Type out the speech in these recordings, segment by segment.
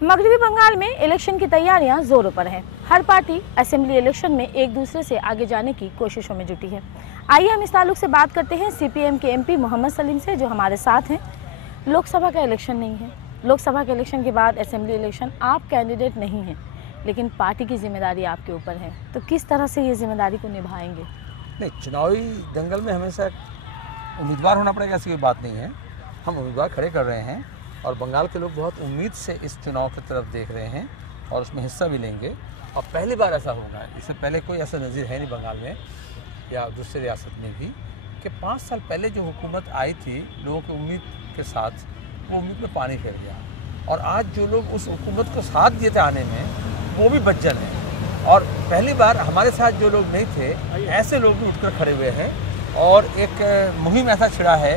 मगरबी बंगाल में इलेक्शन की तैयारियां जोरों पर हैं। हर पार्टी असेंबली इलेक्शन में एक दूसरे से आगे जाने की कोशिशों में जुटी है। आइए हम इस ताल्लुक से बात करते हैं सीपीएम के एमपी मोहम्मद सलीम से, जो हमारे साथ हैं। लोकसभा का इलेक्शन नहीं है, लोकसभा के इलेक्शन के बाद असेंबली इलेक्शन। आप कैंडिडेट नहीं हैं, लेकिन पार्टी की जिम्मेदारी आपके ऊपर है, तो किस तरह से ये जिम्मेदारी को निभाएंगे? नहीं, चुनावी दंगल में हमेशा उम्मीदवार होना पड़ेगा, ऐसी कोई बात नहीं है। हम उम्मीदवार खड़े कर रहे हैं और बंगाल के लोग बहुत उम्मीद से इस चुनाव की तरफ देख रहे हैं और उसमें हिस्सा भी लेंगे। और पहली बार ऐसा होगा, इससे पहले कोई ऐसा नज़ीर है नहीं बंगाल में या दूसरी रियासत में भी, कि 5 साल पहले जो हुकूमत आई थी लोगों की उम्मीद के साथ, वो उम्मीद में पानी फिर गया। और आज जो लोग उस हुकूमत को साथ दिए थे आने में, वो भी बदजल हैं। और पहली बार हमारे साथ जो लोग नहीं थे, ऐसे लोग भी उठकर खड़े हुए हैं। और एक मुहिम ऐसा छिड़ा है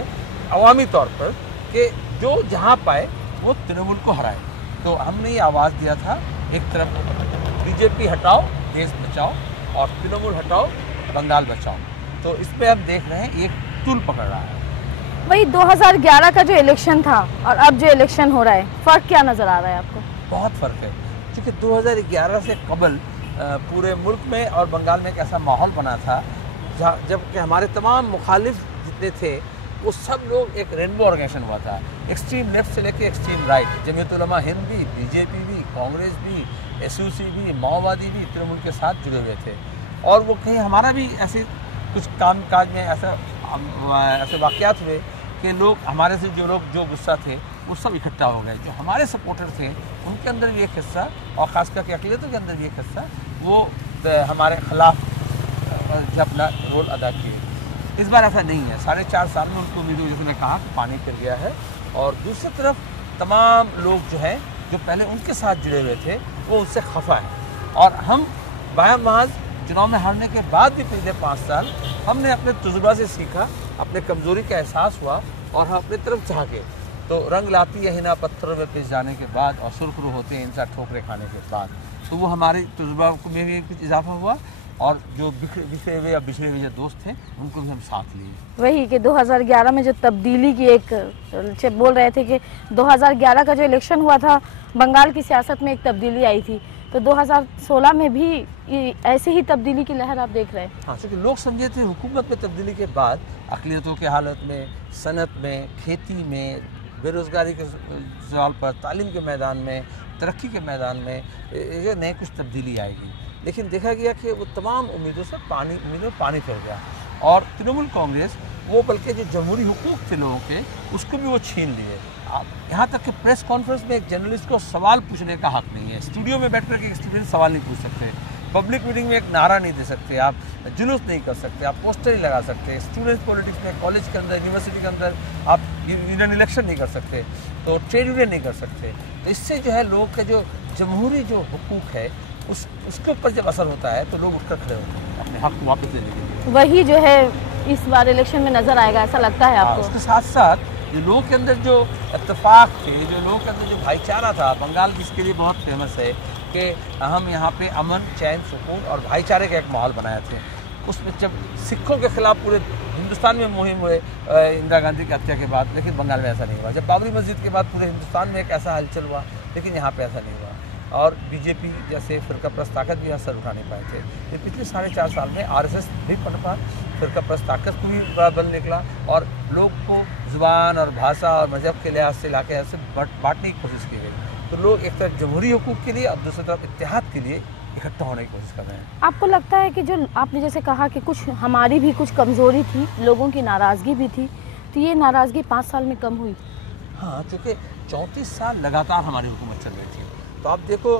अवामी तौर पर कि जो जहाँ पाए वो तृणमूल को हराए। तो हमने ये आवाज़ दिया था, एक तरफ बीजेपी हटाओ देश बचाओ और तृणमूल हटाओ बंगाल बचाओ। तो इस पर हम देख रहे हैं एक तूल पकड़ रहा है। वही 2011 का जो इलेक्शन था और अब जो इलेक्शन हो रहा है, फ़र्क क्या नज़र आ रहा है आपको? बहुत फ़र्क है, क्योंकि 2011 से कबल पूरे मुल्क में और बंगाल में एक ऐसा माहौल बना था जबकि हमारे तमाम मुखालिफ जितने थे वो सब लोग एक रेनबो ऑर्गेनाइजेशन हुआ था। एक्सट्रीम लेफ्ट से लेकर एक्सट्रीम राइट, जमीयत उलमा हिंद भी, बीजेपी भी, कांग्रेस भी, एसयूसी भी, माओवादी भी तृणमूल के साथ जुड़े हुए थे। और वो कहीं हमारा भी ऐसे कुछ काम काज में ऐसे वाक़यात हुए कि लोग हमारे से जो गुस्सा थे वो सब इकट्ठा हो गए। जो हमारे सपोर्टर थे उनके अंदर भी एक हिस्सा, और ख़ास करके अक़लियतों के अंदर भी एक हिस्सा, वो हमारे ख़िलाफ़ अपना रोल अदा किए। इस बार ऐसा नहीं है। 4.5 साल में उनको भी, जैसे मैं कहा, पानी फिर गया है। और दूसरी तरफ तमाम लोग जो हैं, जो पहले उनके साथ जुड़े हुए थे, वो उससे खफा है। और हम बायां महज चुनाव में हारने के बाद भी पिछले 5 साल हमने अपने तजुर्बा से सीखा, अपने कमज़ोरी का एहसास हुआ और हम अपनी तरफ झाँके। तो रंग लाती है हिना पत्थरों में पिस जाने के बाद और सुर्खरू होते हैं इंसान ठोकरे खाने के बाद। तो वो हमारे तजुर्बा में भी कुछ इजाफा हुआ और जो बिखरे हुए या बिछड़े हुए जो दोस्त थे उनको भी हम साथ लिए। वही कि 2011 में जो तब्दीली की एक बोल रहे थे कि 2011 का जो इलेक्शन हुआ था, बंगाल की सियासत में एक तब्दीली आई थी, तो 2016 में भी ऐसे ही तब्दीली की लहर आप देख रहे हैं? हाँ, क्योंकि लोग समझे थे हुकूमत में तब्दीली के बाद अक़लियतों के हालत में, सनत में, खेती में, बेरोज़गारी के सवाल पर, तालीम के मैदान में, तरक्की के मैदान में ये नए कुछ तब्दीली आएगी। लेकिन देखा गया कि वो तमाम उम्मीदों से पानी फिर गया। और तृणमूल कांग्रेस वो बल्कि जो जमहूरी हुकूक थे लोगों के, उसको भी वो छीन लिए। आप यहाँ तक कि प्रेस कॉन्फ्रेंस में एक जर्नलिस्ट को सवाल पूछने का हक नहीं है। स्टूडियो में बैठ कर के एक स्टूडेंट सवाल नहीं पूछ सकते, पब्लिक मीटिंग में एक नारा नहीं दे सकते, आप जुलूस नहीं कर सकते, आप पोस्टर नहीं लगा सकते, स्टूडेंट्स पॉलिटिक्स में कॉलेज के अंदर, यूनिवर्सिटी के अंदर आप यूनियन इलेक्शन नहीं कर सकते, तो ट्रेड यूनियन नहीं कर सकते। तो इससे जो है लोग का जो जमहूरी जो हुकूक है उसके ऊपर जब असर होता है तो लोग उठकर खड़े होते हैं अपने हक को वापस लेने के लिए। वही जो है इस बार इलेक्शन में नजर आएगा, ऐसा लगता है आपको? उसके साथ साथ जो लोगों के अंदर जो इत्तेफाक थे, जो लोगों के अंदर जो भाईचारा था, बंगाल इसके लिए बहुत फेमस है कि हम यहाँ पे अमन, चैन, सुकून और भाईचारे का एक माहौल बनाए थे। उसमें जब सिखों के खिलाफ पूरे हिंदुस्तान में मुहिम हुए इंदिरा गांधी की हत्या के बाद, लेकिन बंगाल में ऐसा नहीं हुआ। जब बाबरी मस्जिद के बाद पूरे हिंदुस्तान में एक ऐसा हलचल हुआ, लेकिन यहाँ पे ऐसा नहीं हुआ। और बीजेपी जैसे फ़िरकाप्रस्त ताकत भी असर उठा नहीं पाए थे। ये पिछले 4.5 साल में आरएसएस भी पनपा, फ़िरकाप्रस्त ताकत को भी बड़ा बल निकला और लोग को ज़ुबान और भाषा और मज़हब के लिहाज से इलाके से बांटने की कोशिश की गई। तो लोग एक तरफ जमहूरी हुकूक के लिए और दूसरी तरफ इत्तेहाद के लिए इकट्ठा होने की कोशिश कर रहे हैं। आपको लगता है कि जो आपने जैसे कहा कि कुछ हमारी भी कुछ कमज़ोरी थी, लोगों की नाराज़गी भी थी, तो ये नाराज़गी 5 साल में कम हुई? हाँ, क्योंकि 34 साल लगातार हमारी हुकूमत चल रही थी। तो आप देखो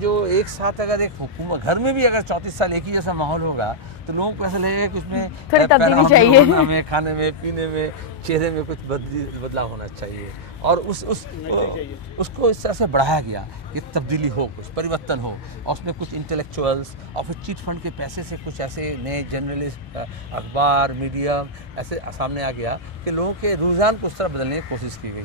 जो एक साथ अगर एक हुकूमत घर में भी अगर 34 साल एक ही जैसा माहौल होगा तो लोगों को ऐसा लगेगा कि उसमें थोड़ी तब्दीली चाहिए, हमें खाने में, पीने में, चेहरे में कुछ बदलाव होना चाहिए। और उसको इस तरह से बढ़ाया गया कि तब्दीली हो, कुछ परिवर्तन हो, और उसमें कुछ इंटेलेक्चुअल्स और फिर चिट फंड के पैसे से कुछ ऐसे नए जर्नलिस्ट, अखबार, मीडिया ऐसे सामने आ गया कि लोगों के रुझान को उस तरह बदलने की कोशिश की गई।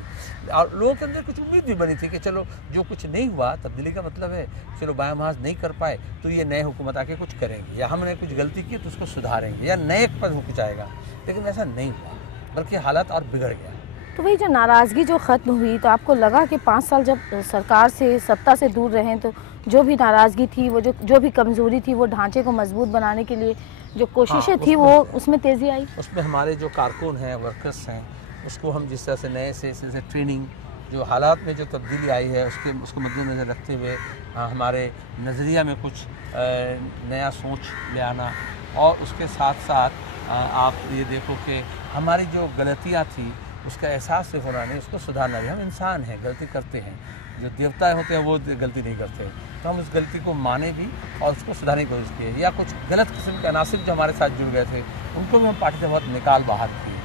और लोगों के अंदर कुछ उम्मीद भी बनी थी कि चलो जो कुछ नहीं हुआ, तब्दीली का मतलब है चलो बायां महज नहीं कर पाए तो ये नए हुकूमत आके कुछ करेंगे, या हमने कुछ गलती की तो उसको सुधारेंगे, या नए पर हो कुछ आएगा। लेकिन ऐसा नहीं हुआ, बल्कि हालात और बिगड़ गया। तो वही जो नाराज़गी जो ख़त्म हुई, तो आपको लगा कि 5 साल जब सरकार से, सत्ता से दूर रहें, तो जो भी नाराज़गी थी, वो जो भी कमज़ोरी थी, वो ढांचे को मजबूत बनाने के लिए जो कोशिशें थी, वो उसमें तेज़ी आई? उसमें हमारे जो कारकुन हैं, वर्कर्स हैं, उसको हम जिस तरह से नए से ट्रेनिंग, जो हालात में जो तब्दीली आई है उसको मद्देनज़र रखते हुए हमारे नज़रिया में कुछ नया सोच ले आना, और उसके साथ साथ आप ये देखो कि हमारी जो गलतियाँ थी उसका एहसास सिर्फ होना नहीं, उसको सुधारना भी। हम इंसान हैं, गलती करते हैं, जो देवता होते हैं वो गलती नहीं करते, तो हम उस गलती को माने भी और उसको सुधारने की कोशिश किए। या कुछ गलत किस्म के अनासिर जो हमारे साथ जुड़ गए थे, उनको भी हम पार्टी से बहुत निकाल बाहर किए।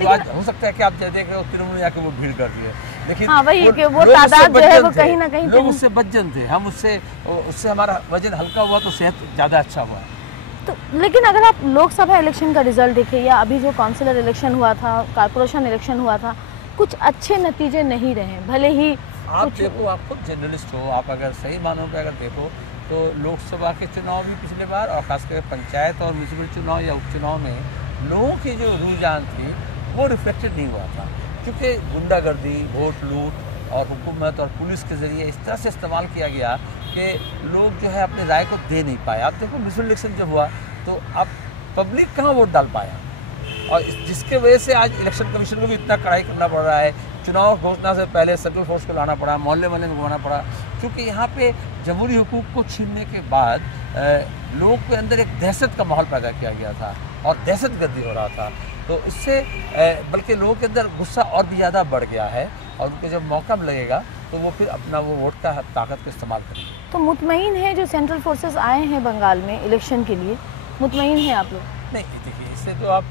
तो आज हो सकता है कि आप जब देख रहे हो तृणमूल आके वो भीड़ कर दिए, लेकिन हाँ, वही कि वो तादाद जो है वो कहीं ना कहीं लोग उससे बच्चन थे, हम उससे हमारा वजन हल्का हुआ तो सेहत ज़्यादा अच्छा हुआ। तो लेकिन अगर आप लोकसभा इलेक्शन का रिजल्ट देखें, या अभी जो काउंसिलर इलेक्शन हुआ था, कॉर्पोरेशन इलेक्शन हुआ था, कुछ अच्छे नतीजे नहीं रहे। भले ही आप देखो, आप खुद जर्नलिस्ट हो, आप अगर सही मानों पे अगर देखो तो लोकसभा के चुनाव भी पिछले बार, और खासकर पंचायत और म्यूनसिपल चुनाव या उपचुनाव में लोगों की जो रुझान थी वो रिफ्लेक्टेड नहीं हुआ था, क्योंकि गुंडागर्दी, वोट लूट और हुकूमत और पुलिस के ज़रिए इस तरह से इस्तेमाल किया गया कि लोग जो है अपनी राय को दे नहीं पाए। आप देखो म्यूनसिपल इलेक्शन जब हुआ तो अब पब्लिक कहाँ वोट डाल पाया, और जिसके वजह से आज इलेक्शन कमीशन को भी इतना कड़ाई करना पड़ रहा है। चुनाव घोषणा से पहले सेंट्रल फोर्स को लाना पड़ा, मोहल्ले मोहल्ले में घुमाना पड़ा, क्योंकि यहाँ पे जमहूरी हुकूक को छीनने के बाद लोगों के अंदर एक दहशत का माहौल पैदा किया गया था और दहशतगर्दी हो रहा था। तो इससे बल्कि लोगों के अंदर गुस्सा और भी ज़्यादा बढ़ गया है, और उनको जब मौका लगेगा तो वो फिर अपना वो वोट का ताकत का इस्तेमाल करेंगे। तो मुतमईन है जो सेंट्रल फोर्सेस आए हैं बंगाल में इलेक्शन के लिए, मुतमईन है आप लोग? नहीं, देखिए, इससे तो आप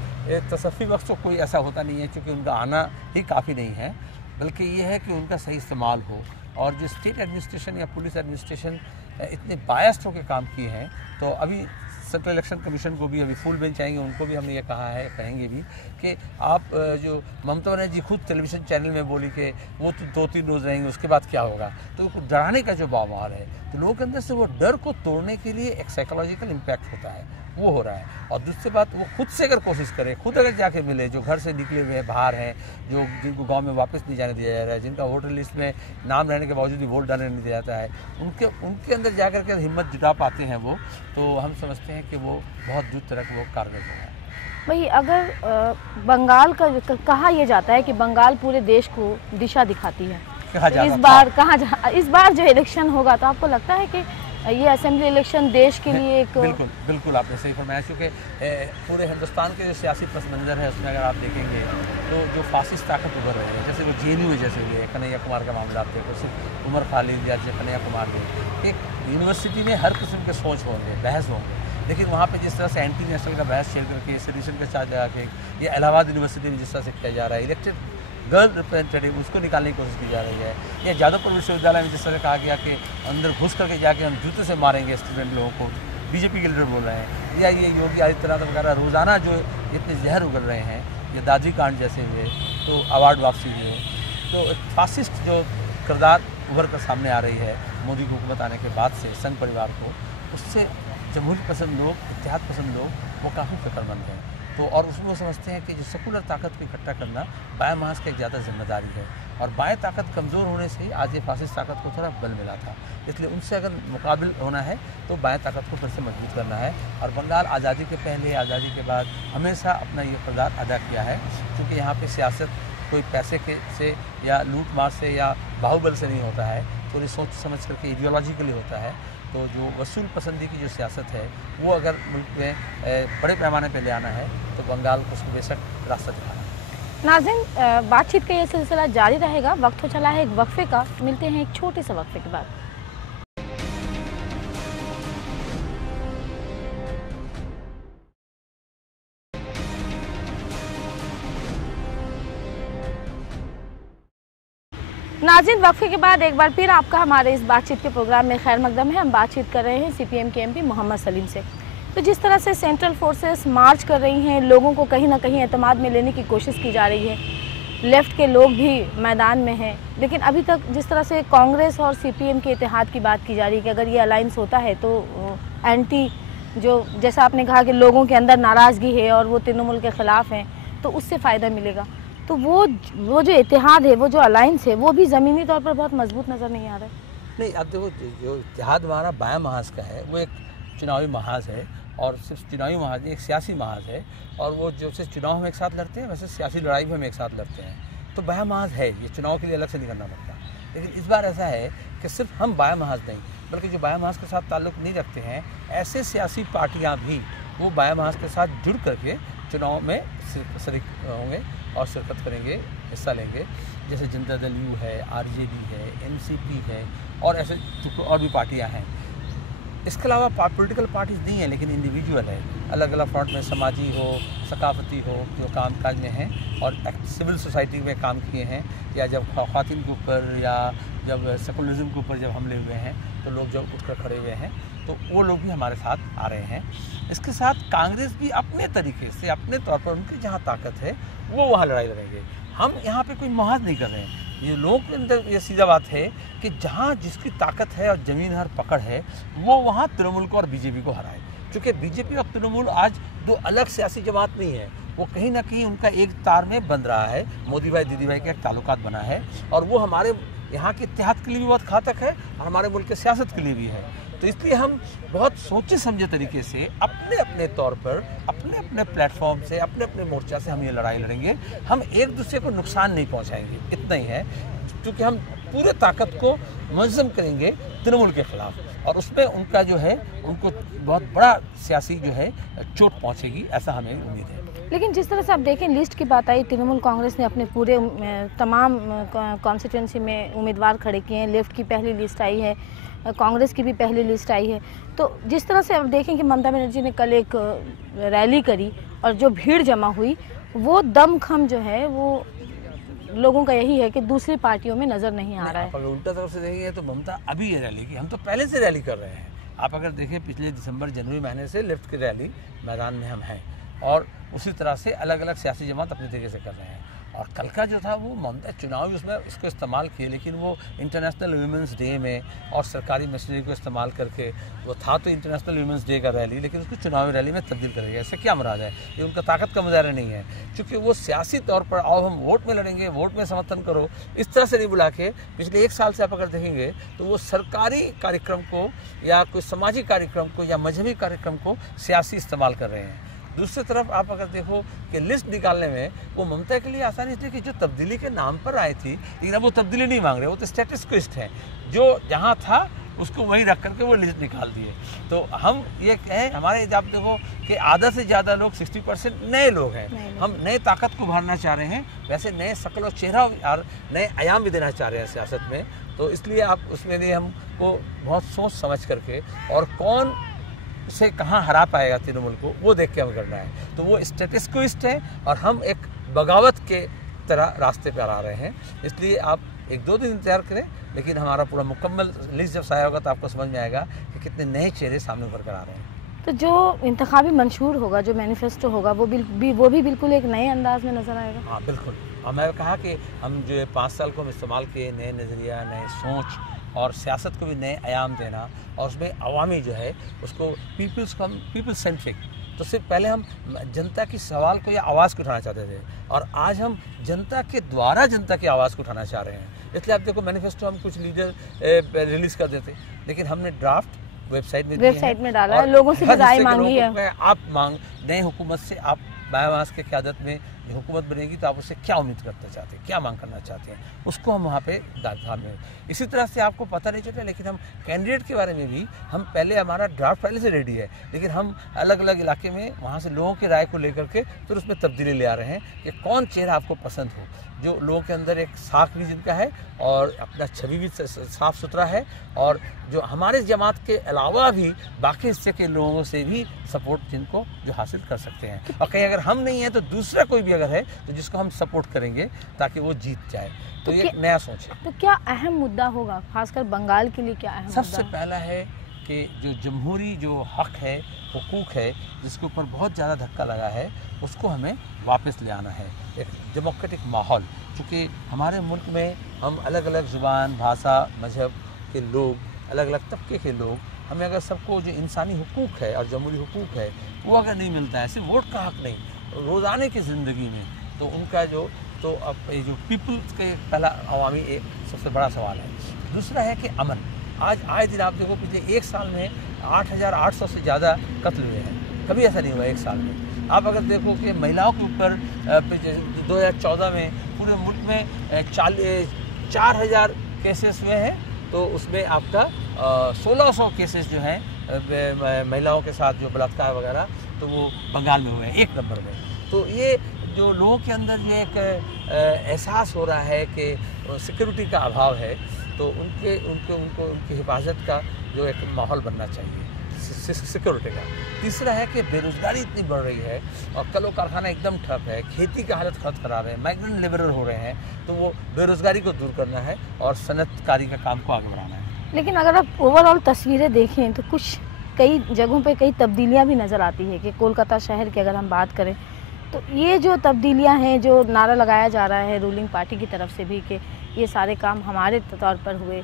तसफ़ी वक्त तो कोई ऐसा होता नहीं है, क्योंकि उनका आना ही काफ़ी नहीं है, बल्कि ये है कि उनका सही इस्तेमाल हो। और जो स्टेट एडमिनिस्ट्रेशन या पुलिस एडमिनिस्ट्रेशन इतने बायस्ड होकर काम किए हैं, तो अभी सेंट्रल इलेक्शन कमीशन को भी अभी फुल बेंच आएंगे, उनको भी हमने ये कहा है, कहेंगे भी कि आप जो ममता बनर्जी खुद टेलीविज़न चैनल में बोली कि वो तो 2-3 रोज़ रहेंगे, उसके बाद क्या होगा, तो डराने का जो माहौल है, तो लोगों के अंदर से वो डर को तोड़ने के लिए एक साइकोलॉजिकल इम्पैक्ट होता है, वो हो रहा है। और दूसरी बात, वो खुद से अगर कोशिश करे, खुद अगर जाके मिले, जो घर से निकले हुए बाहर हैं, जो जिनको गांव में वापस नहीं जाने दिया जा रहा है, जिनका वोटर लिस्ट में नाम रहने के बावजूद भी वोट डालने नहीं दिया जाता है, उनके अंदर जाकर के हिम्मत जुटा पाते हैं वो, तो हम समझते हैं कि वो बहुत दूर तक वो कारगर होगा। वही अगर बंगाल का कहा यह जाता है कि बंगाल पूरे देश को दिशा दिखाती है, तो इस बार जो इलेक्शन होगा, तो आपको लगता है कि ये असेंबली इलेक्शन देश के लिए एक बिल्कुल आपने सही फरमाया, क्योंकि पूरे हिंदुस्तान के जो सियासी पस मंज़र है उसमें अगर आप देखेंगे तो जो फासिस्ट ताकत उभर रहे हैं, जैसे वो JNU में जैसे हुए कन्हैया कुमार का मामला, आप देखो, सिर्फ उमर खालिद या कन्हैया कुमार ने, एक यूनिवर्सिटी में हर किस्म के सोच होंगे, बहस होंगे, लेकिन वहाँ पे जिस तरह से एंटी नेशनल का बहस छेड़ करके, सेडिशन का चार्ज लगा के, ये इलाहाबाद यूनिवर्सिटी में जिस तरह से किया जा रहा है, इलेक्टेड गर्ल रिप्रेजेंटेटिव उसको निकालने की कोशिश की जा रही है, या जादवपुर विश्वविद्यालय में जिस तरह कहा गया कि अंदर घुस करके जाके हम जूते से मारेंगे स्टूडेंट लोगों को, बीजेपी के लीडर बोल रहे हैं, या ये योगी आदित्यनाथ वगैरह रोज़ाना जो इतने जहर उगल रहे हैं, ये दादी कांड जैसे हुए, तो अवार्ड वापसी हुए, तो फासिस्ट जो किरदार उभर कर सामने आ रही है मोदी की हुकूमत आने के बाद से संघ परिवार को, उससे जमहूरी पसंद लोग, इत्तेहाद पसंद लोग वो काफ़ी फिक्रमंद हैं। तो और उसमें वो समझते हैं कि जो सेकुलर ताकत को इकट्ठा करना बाएं महाज की एक ज़्यादा जिम्मेदारी है, और बाएं ताकत कमज़ोर होने से ही आज ये फासिस्ट ताकत को थोड़ा बल मिला था, इसलिए उनसे अगर मुकाबिल होना है तो बाएं ताकत को फिर से मजबूत करना है। और बंगाल आज़ादी के पहले, आज़ादी के बाद हमेशा अपना ये किरदार अदा किया है, क्योंकि यहाँ पे सियासत कोई पैसे के से या लूट मार से या बाहुबल से नहीं होता है, पूरी सोच समझ करके आइडियोलॉजिकली होता है। तो जो वसूल पसंदी की जो सियासत है वो अगर मुल्क में बड़े पैमाने पर ले आना है तो बंगाल को उसको बेशक रास्ता दिखाना है। नाज़रीन, बातचीत का ये सिलसिला जारी रहेगा। वक्त हो चला है एक वक्फे का, मिलते हैं एक छोटे से वक्फे के बाद। नाज़रीन, वक्फे के बाद एक बार फिर आपका हमारे इस बातचीत के प्रोग्राम में खैर मकदम है। हम बातचीत कर रहे हैं CPM के MP मोहम्मद सलीम से। तो जिस तरह से सेंट्रल फोर्सेस मार्च कर रही हैं, लोगों को कहीं ना कहीं एतमाद में लेने की कोशिश की जा रही है, लेफ़्ट के लोग भी मैदान में हैं, लेकिन अभी तक जिस तरह से कांग्रेस और CPM के इत्तेहाद की बात की जा रही है कि अगर ये अलाइंस होता है तो एंटी, जो जैसा आपने कहा कि लोगों के अंदर नाराज़गी है और वो तृणमूल के ख़िलाफ़ हैं, तो उससे फ़ायदा मिलेगा। तो वो जो इत्तेहाद है, वो जो अलायंस है, वो भी ज़मीनी तौर पर बहुत मजबूत नज़र नहीं आ रहा है। नहीं, अब देखो, जो इत्तेहाद हमारा बायां महाज का है वो एक चुनावी महाज है, और सिर्फ चुनावी महाज नहीं, एक सियासी महाज है। और वो जो से चुनाव हम एक साथ लड़ते हैं, वैसे सियासी लड़ाई भी हम एक साथ लड़ते हैं। तो बायां महाज है, ये चुनाव के लिए अलग से नहीं करना पड़ता। लेकिन इस बार ऐसा है कि सिर्फ हम बायां महाज नहीं, बल्कि जो बायां महाज के साथ ताल्लुक़ नहीं रखते हैं, ऐसे सियासी पार्टियाँ भी वो बायां महाज के साथ जुड़ करके चुनाव में शरीक होंगे और शिरकत करेंगे, हिस्सा लेंगे। जैसे जनता दल यू है, आरजेडी है, एनसीपी है, और ऐसे और भी पार्टियां हैं। इसके अलावा पॉलिटिकल पार्टीज नहीं है, लेकिन इंडिविजुअल है, अलग अलग फ्रंट में, समाजी हो, सकाफती हो, जो कामकाज में हैं और सिविल सोसाइटी में काम किए हैं, या जब ख़वातीन के ऊपर या जब सेकुलरिज्म के ऊपर जब हमले हुए हैं तो लोग जब उठकर खड़े हुए हैं, तो वो लोग भी हमारे साथ आ रहे हैं। इसके साथ कांग्रेस भी अपने तरीके से, अपने तौर पर उनकी जहाँ ताकत है वो वहाँ लड़ाई लड़ेंगे। हम यहाँ पे कोई महाज नहीं कर रहे हैं। ये लोगों के अंदर ये सीधा बात है कि जहाँ जिसकी ताकत है और ज़मीन हर पकड़ है, वो वहाँ तृणमूल को और बीजेपी को हराए। क्योंकि बीजेपी और तृणमूल आज दो अलग सियासी जमात नहीं है, वो कहीं ना कहीं उनका एक तार में बन रहा है। मोदी भाई दीदी भाई का एक ताल्लुकात बना है, और वो हमारे यहाँ के इत्तेहाद के लिए भी बहुत घातक है और हमारे मुल्क के सियासत के लिए भी है। तो इसलिए हम बहुत सोचे समझे तरीके से अपने अपने तौर पर, अपने अपने प्लेटफॉर्म से, अपने अपने मोर्चा से हम ये लड़ाई लड़ेंगे। हम एक दूसरे को नुकसान नहीं पहुंचाएंगे, इतना ही है। क्योंकि हम पूरे ताकत को मुनज़्ज़म करेंगे तृणमूल के खिलाफ, और उसमें उनका जो है, उनको बहुत बड़ा सियासी जो है चोट पहुंचेगी, ऐसा हमें उम्मीद है। लेकिन जिस तरह से आप देखें, लिस्ट की बात आई, तृणमूल कांग्रेस ने अपने पूरे तमाम कॉन्स्टिट्यूंसी में उम्मीदवार खड़े किए हैं। लेफ्ट की पहली लिस्ट आई है, कांग्रेस की भी पहली लिस्ट आई है। तो जिस तरह से आप देखें कि ममता बनर्जी ने कल एक रैली करी और जो भीड़ जमा हुई, वो दमखम जो है वो लोगों का यही है कि दूसरी पार्टियों में नज़र नहीं आ रहा है। आप अगर उल्टा तरफ से देखेंगे तो ममता अभी ये रैली की, हम तो पहले से रैली कर रहे हैं। आप अगर देखें, पिछले दिसंबर जनवरी महीने से लेफ्ट की रैली मैदान में हम हैं, और उसी तरह से अलग अलग सियासी जमात अपने तरीके से कर रहे हैं। और कल का जो था वो ममता चुनावी उसमें इसको इस्तेमाल किए, लेकिन वो इंटरनेशनल वुमेंस डे में और सरकारी मशीनरी को इस्तेमाल करके, वो था तो इंटरनेशनल वुमेंस डे का रैली, लेकिन उसको चुनावी रैली में तब्दील करेगा। ऐसा क्या मुराद है? ये उनका ताकत का मुजाहरा नहीं है, क्योंकि वो सियासी तौर पर आओ हम वोट में लड़ेंगे, वोट में समर्थन करो, इस तरह से नहीं बुला के। पिछले एक साल से आप अगर देखेंगे तो वो सरकारी कार्यक्रम को या कोई सामाजिक कार्यक्रम को या मजहबी कार्यक्रम को सियासी इस्तेमाल कर रहे हैं। दूसरी तरफ आप अगर देखो कि लिस्ट निकालने में वो ममता के लिए आसानी इसलिए कि जो तब्दीली के नाम पर आई थी, लेकिन अब वो तब्दीली नहीं मांग रहे, वो तो स्टेटस क्विस्ट है, जो जहाँ था उसको वही रख करके वो लिस्ट निकाल दिए। तो हम ये कहें, हमारे आप देखो कि आधा से ज़्यादा लोग 60% नए लोग हैं। हम नए ताकत को भरना चाह रहे हैं, वैसे नए शक्ल और चेहरा और नए आयाम भी देना चाह रहे हैं सियासत में। तो इसलिए आप उसमें लिए हमको बहुत सोच समझ करके, और कौन से कहाँ हरा पाएगा तृणमूल को, वो देख के हम करना है। तो वो स्टेटस क्विस्ट है और हम एक बगावत के तरह रास्ते पर आ रहे हैं। इसलिए आप एक दो दिन इंतजार करें, लेकिन हमारा पूरा मुकम्मल लिस्ट जब आया होगा तो आपको समझ में आएगा कि कितने नए चेहरे सामने उभर कर आ रहे हैं। तो जो इंतखाबी मंशूर होगा, जो मैनिफेस्टो होगा, वो भी बिल्कुल एक नए अंदाज में नज़र आएगा। हाँ बिल्कुल, और मैं कहा कि हम जो 5 साल को हम इस्तेमाल किए, नए नज़रिया, नए सोच और सियासत को भी नए आयाम देना, और उसमें अवामी जो है उसको पीपल सेंट्रिक। तो सिर्फ पहले हम जनता की सवाल को या आवाज़ को उठाना चाहते थे, और आज हम जनता के द्वारा जनता की आवाज़ को उठाना चाह रहे हैं। इसलिए आप देखो, मैनिफेस्टो हम कुछ लीडर रिलीज़ कर देते, लेकिन हमने ड्राफ्ट वेबसाइट में डाला है, लोगों से राय मांगी है। आप नए हुकूमत से, आप बायावास के क़यादत में हुकूमत बनेगी तो आप उससे क्या उम्मीद करना चाहते हैं, क्या मांग करना चाहते हैं, उसको हम वहाँ पे ध्यान में। इसी तरह से आपको पता नहीं चलता, लेकिन हम कैंडिडेट के बारे में भी हम पहले, हमारा ड्राफ्ट पहले से रेडी है, लेकिन हम अलग अलग इलाके में वहाँ से लोगों की राय को लेकर के फिर उसमें तब्दीली ले आ रहे हैं कि कौन चेहरा आपको पसंद हो, जो लोगों के अंदर एक साख भी जिनका है और अपना छवि भी साफ़ सुथरा है, और जो हमारे जमात के अलावा भी बाकी हिस्से के लोगों से भी सपोर्ट जिनको जो हासिल कर सकते हैं। और कहीं अगर हम नहीं हैं तो दूसरा कोई भी अगर है तो जिसको हम सपोर्ट करेंगे ताकि वो जीत जाए। तो ये नया सोच है। तो क्या अहम मुद्दा होगा, खासकर बंगाल के लिए क्या अहम सबसे पहला है कि जो जमहूरी जो हक है, हुकूक है, जिसके ऊपर बहुत ज़्यादा धक्का लगा है, उसको हमें वापस ले आना है। एक डेमोक्रेटिक माहौल, क्योंकि हमारे मुल्क में हम अलग अलग ज़ुबान, भाषा, मजहब के लोग, अलग अलग तबके के लोग, हमें अगर सबको जो इंसानी हुकूक है और जमहूरी हुकूक है वो अगर नहीं मिलता है, सिर्फ वोट का हक नहीं, रोज़ाने की ज़िंदगी में, तो उनका जो तो अब ये जो पीपल्स के पहला अवामी एक सबसे बड़ा सवाल है। दूसरा है कि अमन। आज आए दिन आप देखो पिछले एक साल में 8,800 से ज़्यादा कत्ल हुए हैं, कभी ऐसा नहीं हुआ एक साल में। आप अगर देखो कि महिलाओं के ऊपर 2014 में पूरे मुल्क में 4,000 केसेस हुए हैं, तो उसमें आपका 1,600 केसेस जो हैं महिलाओं के साथ जो बलात्कार वगैरह, तो वो बंगाल में हुए हैं 1 नंबर में। तो ये जो लोगों के अंदर ये एक एहसास हो रहा है कि सिक्योरिटी का अभाव है, तो उनकी हिफाजत का जो एक माहौल बनना चाहिए सिक्योरिटी का। तीसरा है कि बेरोज़गारी इतनी बढ़ रही है और कलो कारखाना एकदम ठप है, खेती की हालत बहुत ख़राब है, माइग्रेंट लेबरर हो रहे हैं, तो वो बेरोज़गारी को दूर करना है और सनअतकारी का काम को आगे बढ़ाना है। लेकिन अगर आप ओवरऑल तस्वीरें देखें तो कुछ कई जगहों पे कई तब्दीलियां भी नज़र आती है कि कोलकाता शहर की अगर हम बात करें तो ये जो तब्दीलियां हैं, जो नारा लगाया जा रहा है रूलिंग पार्टी की तरफ से भी कि ये सारे काम हमारे तौर पर हुए।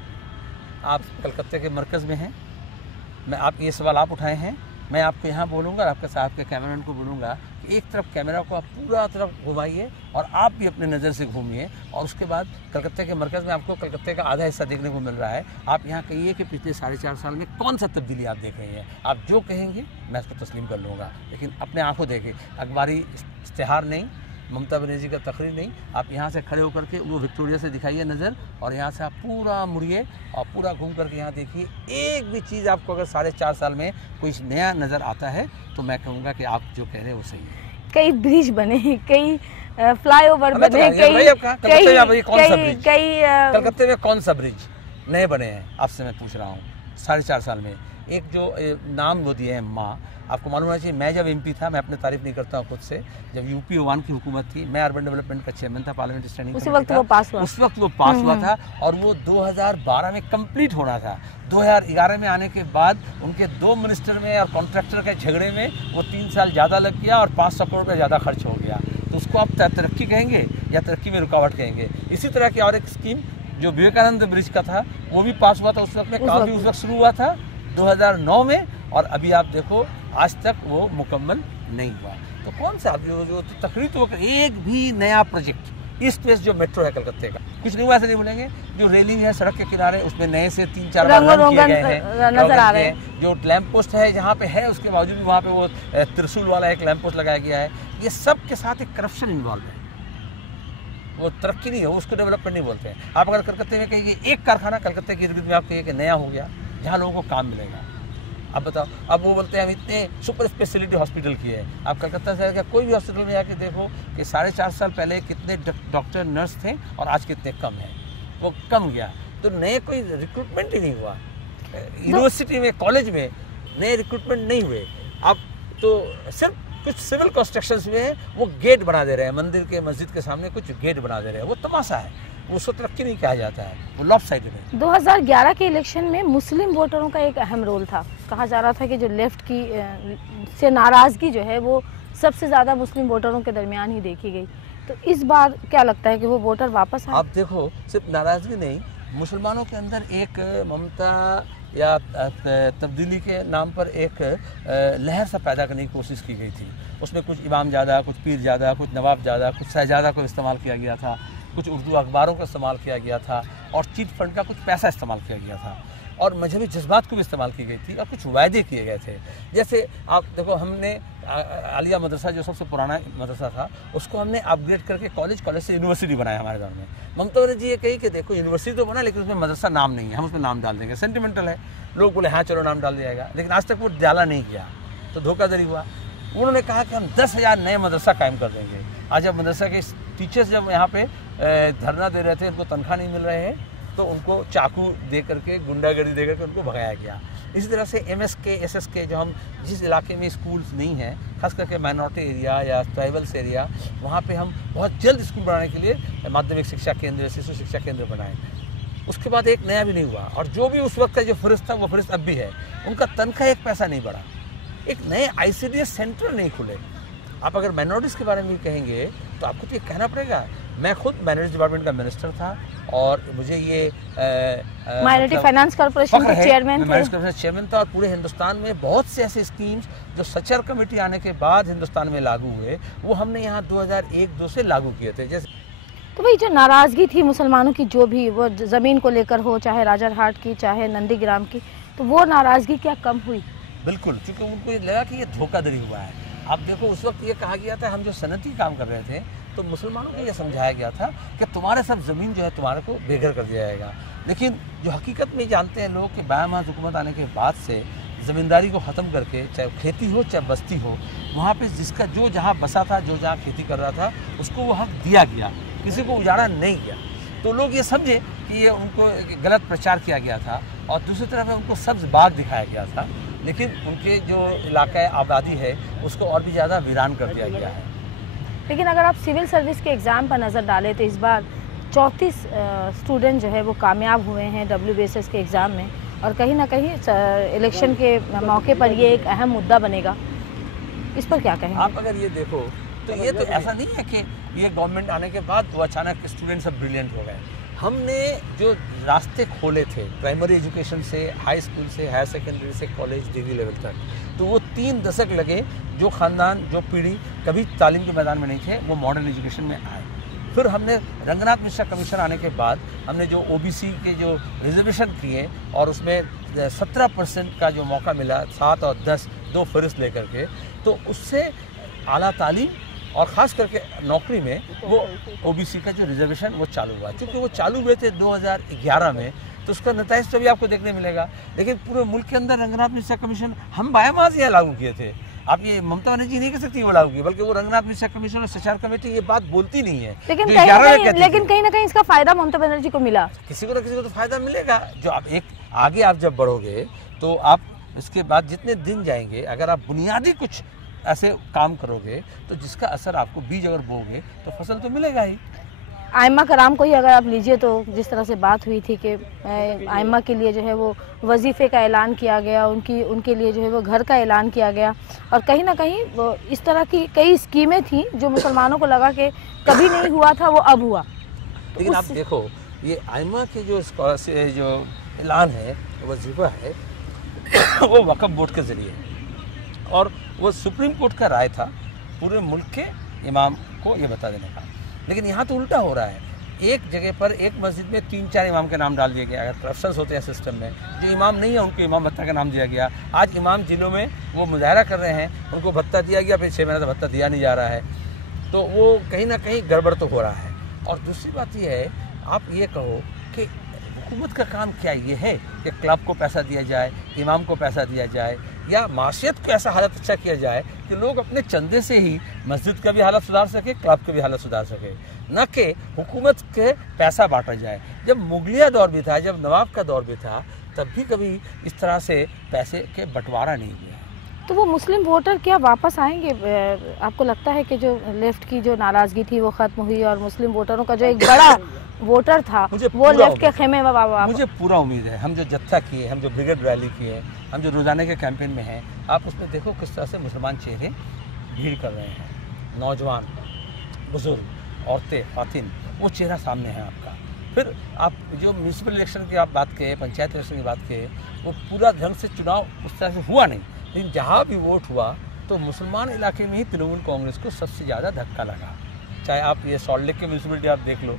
आप कलकत्ते के मरकज़ में हैं, मैं आप ये सवाल आप उठाए हैं, मैं आपको यहाँ बोलूँगा और आपके साथ के कैमरामैन को बोलूँगा कि एक तरफ कैमरा को आप पूरा तरफ घुमाइए और आप भी अपने नज़र से घूमिए, और उसके बाद कलकत्ते के मरकज़ में आपको कलकत्ते का आधा हिस्सा देखने को मिल रहा है। आप यहाँ कहिए कि पिछले 4.5 साल में कौन सा तब्दीली आप देख रहे हैं। आप जो कहेंगे मैं उसको तस्लीम कर लूँगा, लेकिन अपने आँखों देखें, अखबारी इश्तिहार नहीं, ममता बनर्जी का तकरीर नहीं। आप यहाँ से खड़े होकर के वो विक्टोरिया से दिखाइए नज़र, और यहाँ से आप पूरा मुड़िए और पूरा घूम करके यहाँ देखिए। एक भी चीज़ आपको अगर 4.5 साल में कोई नया नज़र आता है तो मैं कहूँगा कि आप जो कह रहे हैं वो सही है। कई ब्रिज बने, कई फ्लाईओवर बने, कलकत्ते में कौन सा ब्रिज नए बने हैं आपसे मैं पूछ रहा हूँ 4.5 साल में। एक जो नाम वो दिए हैं माँ, आपको मालूम होना चाहिए, मैं जब एमपी था, मैं अपने तारीफ नहीं करता हूँ खुद से, जब यूपी 1 की हुकूमत थी, मैं अर्बन डेवलपमेंट का चेयरमैन था, पार्लियामेंट स्टैंडिंग उस वक्त वो पास हुआ, उस वक्त वो पास हुआ था और वो 2012 में कंप्लीट होना था। 2011 में आने के बाद उनके 2 मिनिस्टर में और कॉन्ट्रैक्टर के झगड़े में वो 3 साल ज़्यादा लग गया और 500 करोड़ रुपये ज़्यादा खर्च हो गया। तो उसको आप तरक्की कहेंगे या तरक्की में रुकावट कहेंगे। इसी तरह की और एक स्कीम जो विवेकानंद ब्रिज का था, वो भी पास हुआ था उस वक्त में, काम भी उस वक्त शुरू हुआ था 2009 में, और अभी आप देखो आज तक वो मुकम्मल नहीं हुआ। तो कौन सा जो तकरीर तो एक भी नया प्रोजेक्ट ईस्ट वेस्ट जो मेट्रो है कलकत्ते का कुछ नहीं हुआ, ऐसे नहीं बोलेंगे। जो रेलिंग है सड़क के किनारे उसमें नए से 3-4 रंग किए गए हैं नजर आ रहे हैं। जो लैंप पोस्ट है जहाँ पे है उसके बावजूद भी वहाँ पे वो त्रिशूल वाला एक लैंप पोस्ट लगाया गया है। ये सब के साथ एक करप्शन इन्वॉल्व है, वो तरक्की नहीं है, उसको डेवलपमेंट नहीं बोलते हैं। आप अगर कलकत्ते में कहिए एक कारखाना कलकत्ते के इर्द गिर्द में आप कहिए कि नया हो गया जहाँ लोगों को काम मिलेगा, अब बताओ। अब वो बोलते हैं हम इतने सुपर स्पेशलिटी हॉस्पिटल किए हैं। आप कलकत्ता से कोई भी हॉस्पिटल में जाके देखो कि 4.5 साल पहले कितने डॉक्टर नर्स थे और आज कितने कम हैं, वो कम गया। तो नए कोई रिक्रूटमेंट ही नहीं हुआ, यूनिवर्सिटी में कॉलेज में नए रिक्रूटमेंट नहीं हुए। अब तो सिर्फ कुछ सिविल कंस्ट्रक्शंस हुए हैं, वो गेट बना दे रहे हैं मंदिर के मस्जिद के सामने, कुछ गेट बना दे रहे हैं, वो तमाशा है, उसको तरक्की नहीं कहा जाता है, वो लॉफ्ट साइड है। 2011 के इलेक्शन में मुस्लिम वोटरों का एक अहम रोल था। कहा जा रहा था कि जो लेफ्ट की से नाराज़गी जो है वो सबसे ज़्यादा मुस्लिम वोटरों के दरमियान ही देखी गई। तो इस बार क्या लगता है कि वो वोटर वापस आए? आप देखो, सिर्फ नाराज़गी नहीं, मुसलमानों के अंदर एक ममता या तब्दीली के नाम पर एक लहर सा पैदा करने की कोशिश की गई थी। उसमें कुछ इमाम ज़्यादा, कुछ पीर ज़्यादा, कुछ नवाब ज़्यादा, कुछ शहजादा को इस्तेमाल किया गया था, कुछ उर्दू अखबारों का इस्तेमाल किया गया था, और चीट फंड का कुछ पैसा इस्तेमाल किया गया था, और मजहबी जज्बात को भी इस्तेमाल की गई थी, और कुछ वायदे किए गए थे। जैसे आप देखो, हमने आलिया मदरसा जो सबसे पुराना मदरसा था उसको हमने अपग्रेड करके कॉलेज से यूनिवर्सिटी बनाया हमारे दौर में। ममता बनर्जी ये कही कि देखो यूनिवर्सिटी तो बना लेकिन उसमें मदरसा नाम नहीं है, हम उसमें नाम डाल देंगे, सेंटिमेंटल है। लोग बोले हाँ चलो नाम डाल दिया जाएगा, लेकिन आज तक वो डाला नहीं गया, तो धोखाधड़ी हुआ। उन्होंने कहा कि हम 10,000 नए मदरसा कायम कर देंगे। आज जब मदरसा के टीचर्स जब यहाँ पे धरना दे रहे थे, उनको तनख्वाह नहीं मिल रहे हैं, तो उनको चाकू दे करके, गुंडागर्दी दे करके उनको भगाया गया। इसी तरह से MSK SSK जो हम जिस इलाके में स्कूल्स नहीं हैं, खास करके माइनॉरिटी एरिया या ट्राइबल्स एरिया, वहाँ पे हम बहुत जल्द स्कूल बनाने के लिए माध्यमिक शिक्षा केंद्र, शिशु शिक्षा केंद्र बनाए। उसके बाद एक नया भी नहीं हुआ, और जो भी उस वक्त का जो फरिश्त था वो फरिश्त अब भी है, उनका तनख्वाह एक पैसा नहीं बढ़ा। एक नए ICDS सेंटर नहीं खुले। आप अगर माइनॉरिटीज़ के बारे में कहेंगे तो आपको तो ये कहना पड़ेगा, मैं खुद माइनॉरिटी डिपार्टमेंट का मिनिस्टर था और मुझे ये माइनॉरिटी फाइनेंस कॉर्पोरेशन के चेयरमैन था, और पूरे हिंदुस्तान में बहुत से ऐसे स्कीम्स जो सचर कमेटी आने के बाद हिंदुस्तान में लागू हुए, वो हमने यहाँ 2001-2 से लागू किए थे। जैसे तो वही जो नाराज़गी थी मुसलमानों की, जो भी वो ज़मीन को लेकर हो, चाहे राजारहाट की चाहे नंदीग्राम की, तो वो नाराज़गी क्या कम हुई? बिल्कुल, क्योंकि उनको ये लगा कि ये धोखाधड़ी हुआ है। आप देखो उस वक्त ये कहा गया था, हम जो सनती काम कर रहे थे तो मुसलमानों को ये समझाया गया था कि तुम्हारे सब ज़मीन जो है तुम्हारे को बेघर कर दिया जाएगा। लेकिन जो हकीकत में जानते हैं लोग कि बायामास हुकूमत आने के बाद से ज़मींदारी को ख़त्म करके, चाहे खेती हो चाहे बस्ती हो, वहाँ पे जिसका जो जहाँ बसा था, जो जहाँ खेती कर रहा था, उसको वो हक दिया गया, किसी को उजाड़ा नहीं गया। तो लोग ये समझे कि ये उनको गलत प्रचार किया गया था और दूसरी तरफ उनको सब्ज़ बाग दिखाया गया था, लेकिन उनके जो इलाका आबादी है उसको और भी ज़्यादा वीरान कर दिया गया है। लेकिन अगर आप सिविल सर्विस के एग्ज़ाम पर नज़र डालें तो इस बार 34 स्टूडेंट जो है वो कामयाब हुए हैं WBSS के एग्ज़ाम में, और कहीं ना कहीं इलेक्शन के मौके पर ये एक अहम मुद्दा बनेगा। इस पर क्या कहेंगे? आप अगर ये देखो तो ये तो ऐसा नहीं है कि ये गवर्नमेंट आने के बाद वो अचानक स्टूडेंट सब ब्रिलियंट हो गए। हमने जो रास्ते खोले थे प्राइमरी एजुकेशन से, हाई स्कूल से, हायर सेकेंडरी से, कॉलेज डिग्री लेवल तक, तो वो 3 दशक लगे। जो ख़ानदान, जो पीढ़ी कभी तालीम के मैदान में नहीं थे, वो मॉडर्न एजुकेशन में आए। फिर हमने रंगनाथ मिश्रा कमीशन आने के बाद हमने जो OBC के जो रिजर्वेशन किए और उसमें 17% का जो मौका मिला, 7 और 10 2 फहरिस्त लेकर के, तो उससे आला तालीम और ख़ास करके नौकरी में वो OBC का जो रिजर्वेशन वो चालू हुआ। क्योंकि वो चालू हुए थे 2011 में, तो उसका नतीजा तभी आपको देखने मिलेगा। लेकिन पूरे मुल्क के अंदर रंगनाथ मिश्रा कमीशन हम बायामास यहाँ लागू किए थे। आप ये ममता बनर्जी नहीं कह सकती वो लागू की, बल्कि वो रंगनाथ मिश्रा कमीशन और सचार कमेटी ये बात बोलती नहीं है। लेकिन कहीं ना कहीं इसका फायदा ममता बनर्जी को मिला। किसी को ना किसी को तो फायदा मिलेगा। जो आप एक आगे आप जब बढ़ोगे तो आप इसके बाद जितने दिन जाएंगे, अगर आप बुनियादी कुछ ऐसे काम करोगे तो जिसका असर आपको, बीज अगर बोगे तो फसल तो मिलेगा ही। आयम्मा कराम को ही अगर आप लीजिए तो जिस तरह से बात हुई थी कि आयम्मा के लिए जो है वो वजीफ़े का ऐलान किया गया, उनके लिए जो है वो घर का ऐलान किया गया, और कहीं ना कहीं वो इस तरह की कई स्कीमें थी जो मुसलमानों को लगा कि कभी नहीं हुआ था, वो अब हुआ। लेकिन आप देखो ये आयम्मा के जो ऐलान है, वजीफ़ा है, वो वक्फ बोर्ड के ज़रिए, और वो सुप्रीम कोर्ट का राय था पूरे मुल्क के इमाम को ये बता देने का। लेकिन यहाँ तो उल्टा हो रहा है। एक जगह पर एक मस्जिद में 3-4 इमाम के नाम डाल दिए गए। अगर करप्शंस होते हैं सिस्टम में, जो इमाम नहीं है उनको इमाम भत्ता का नाम दिया गया। आज इमाम जिलों में वो मुजाहरा कर रहे हैं, उनको भत्ता दिया गया, फिर 6 महीने तक भत्ता दिया नहीं जा रहा है। तो वो कहीं ना कहीं गड़बड़ तो हो रहा है। और दूसरी बात ये है, आप ये कहो कि हुकूमत का काम क्या ये है कि क्लब को पैसा दिया जाए, इमाम को पैसा दिया जाए, या माशियत को ऐसा हालत अच्छा किया जाए कि लोग अपने चंदे से ही मस्जिद का भी हालत सुधार सके, क्लब का भी हालत सुधार सके, न कि हुकूमत के पैसा बांटा जाए। जब मुगलिया दौर भी था, जब नवाब का दौर भी था, तब भी कभी इस तरह से पैसे के बंटवारा नहीं हुआ। तो वो मुस्लिम वोटर क्या वापस आएंगे? आपको लगता है कि जो लेफ्ट की जो नाराज़गी थी वो ख़त्म हुई और मुस्लिम वोटरों का जो एक बड़ा वोटर था वो लेफ्ट के खेमे में मुझे पूरा उम्मीद है। हम जो जत्था किए, हम जो ब्रिगेड रैली किए, हम जो रोज़ाना के कैंपेन में हैं, आप उसमें देखो किस तरह से मुसलमान चेहरे भीड़ कर रहे हैं, नौजवान, बुजुर्ग, औरतें, ख़वातीन, वो चेहरा सामने है आपका। फिर आप जो म्यूनसिपल इलेक्शन की आप बात करें, पंचायत इलेक्शन की बात करें, वो पूरा ढंग से चुनाव उस तरह से हुआ नहीं, लेकिन जहाँ भी वोट हुआ तो मुसलमान इलाके में ही तृणमूल कांग्रेस को सबसे ज़्यादा धक्का लगा। चाहे आप ये सॉल्ट लेक की म्यूनसिपलिटी आप देख लो,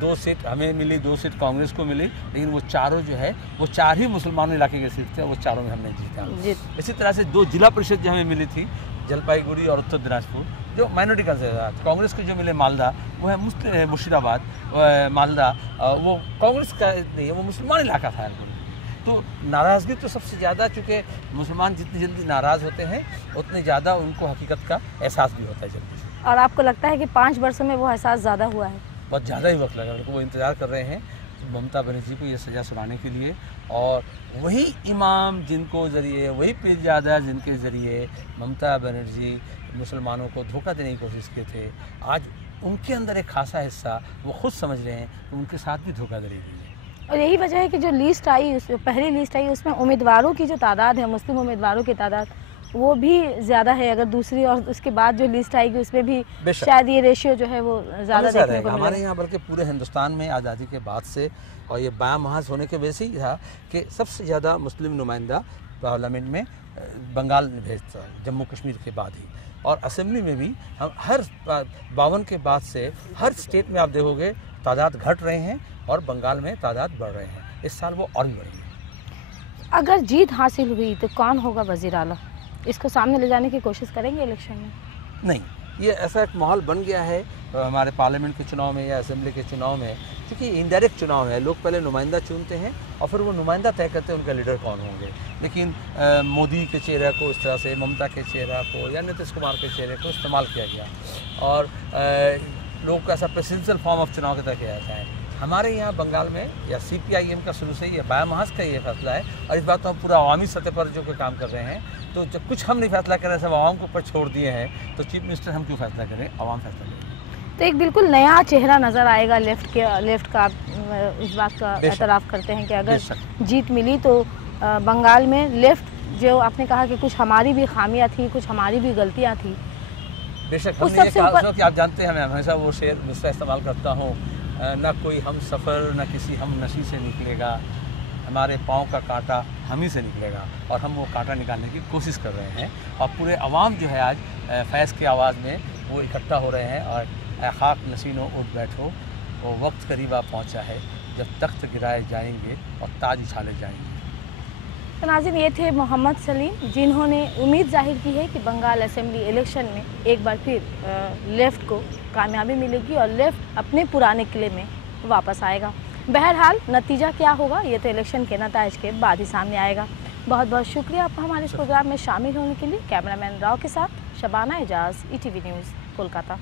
2 सीट हमें मिली, 2 सीट कांग्रेस को मिली, लेकिन वो चारों जो है वो 4 ही मुसलमान इलाके के सीट थे, वो चारों में हमने जीता। इसी तरह से 2 जिला परिषद जो हमें मिली थी, जलपाईगुड़ी और उत्तर दिनाजपुर, जो माइनॉरिटी का कांग्रेस को जो मिले मालदा, वो है मुर्शिदाबाद, मालदा, वो कांग्रेस का नहीं है, वो मुसलमान इलाका था। तो नाराज़गी तो सबसे ज़्यादा, चूँकि मुसलमान जितनी जल्दी नाराज़ होते हैं उतने ज़्यादा उनको हकीकत का एहसास भी होता है जल्दी से। और आपको लगता है कि 5 वर्षों में वो एहसास ज़्यादा हुआ है? बहुत ज़्यादा ही वक्त लगा उनको। वो इंतज़ार कर रहे हैं ममता बनर्जी को ये सज़ा सुनाने के लिए, और वही इमाम जिनको ज़रिए, वही पीरजादा जिनके ज़रिए ममता बनर्जी मुसलमानों को धोखा देने की कोशिश किए थे, आज उनके अंदर एक खासा हिस्सा वो खुद समझ रहे हैं कि उनके साथ भी धोखाधड़ी हुई है। और यही वजह है कि जो लिस्ट आई, उसमें पहली लिस्ट आई, उसमें उम्मीदवारों की जो तादाद है, मुस्लिम उम्मीदवारों की तादाद वो भी ज़्यादा है। अगर दूसरी और उसके बाद जो लिस्ट आएगी उसमें भी शायद ये रेशियो जो है वो ज़्यादा देखने को मिलेगा हमारे यहाँ, बल्कि पूरे हिंदुस्तान में आज़ादी के बाद से, और ये बायां महाज होने के वजह से ही था कि सबसे ज़्यादा मुस्लिम नुमाइंदा पार्लियामेंट में बंगाल ने भेजता, जम्मू कश्मीर के बाद ही। और असेंबली में भी हम हर 52 के बाद से हर स्टेट में आप देखोगे तादाद घट रहे हैं और बंगाल में तादाद बढ़ रहे हैं। इस साल वो और भी बढ़ेंगे। अगर जीत हासिल हुई तो कौन होगा वज़ीर आला? इसको सामने ले जाने की कोशिश करेंगे इलेक्शन में? नहीं, ये ऐसा एक माहौल बन गया है हमारे पार्लियामेंट के चुनाव में या असेंबली के चुनाव में, क्योंकि इनडायरेक्ट चुनाव है। लोग पहले नुमाइंदा चुनते हैं और फिर वो नुमाइंदा तय करते हैं उनका लीडर कौन होंगे। लेकिन मोदी के चेहरे को इस तरह से, ममता के चेहरा को या नीतीश कुमार के चेहरे को इस्तेमाल किया गया और लोग का ऐसा प्रेसिडेंशियल फॉर्म ऑफ चुनाव के तय किया जाता है। हमारे यहाँ बंगाल में या CPIM का शुरू से ही बायामास का ये फैसला है और इस बात तो हम पूरा अवामी सतह पर जो कोई काम कर रहे हैं, तो जब कुछ हम नहीं फैसला कर रहे, सब आवाम को ऊपर छोड़ दिए हैं, तो चीफ मिनिस्टर हम क्यों फैसला करें, आवाम फैसला करें। तो एक बिल्कुल नया चेहरा नज़र आएगा लेफ्ट का। इस बात का एतराफ़ करते हैं कि अगर जीत मिली तो बंगाल में लेफ्ट, जो आपने कहा कि कुछ हमारी भी खामियां थी, कुछ हमारी भी गलतियां थी, बेशक हमने ये कहा कि आप जानते हैं मैं हमेशा वो शेर नुस्खा इस्तेमाल करता हूँ, ना कोई हम सफ़र ना किसी हम नशी से निकलेगा, हमारे पाँव का कांटा हम ही से निकलेगा और हम वो कांटा निकालने की कोशिश कर रहे हैं। और पूरे अवाम जो है आज फैज़ की आवाज़ में वो इकट्ठा हो रहे हैं और खाक नशीनों उठ बैठो, वो वक्त करीब आ पहुँचा है जब तख्त गिराए जाएंगे और ताज उछाले जाएंगे। तो नाज़रीन, ये थे मोहम्मद सलीम, जिन्होंने उम्मीद जाहिर की है कि बंगाल असेंबली इलेक्शन में एक बार फिर लेफ़्ट को कामयाबी मिलेगी और लेफ़्ट अपने पुराने किले में वापस आएगा। बहरहाल नतीजा क्या होगा ये तो इलेक्शन के नताइज के बाद ही सामने आएगा। बहुत बहुत शुक्रिया आपका हमारे इस प्रोग्राम में शामिल होने के लिए। कैमरामैन राव के साथ शबाना एजाज, ETV न्यूज़, कोलकाता।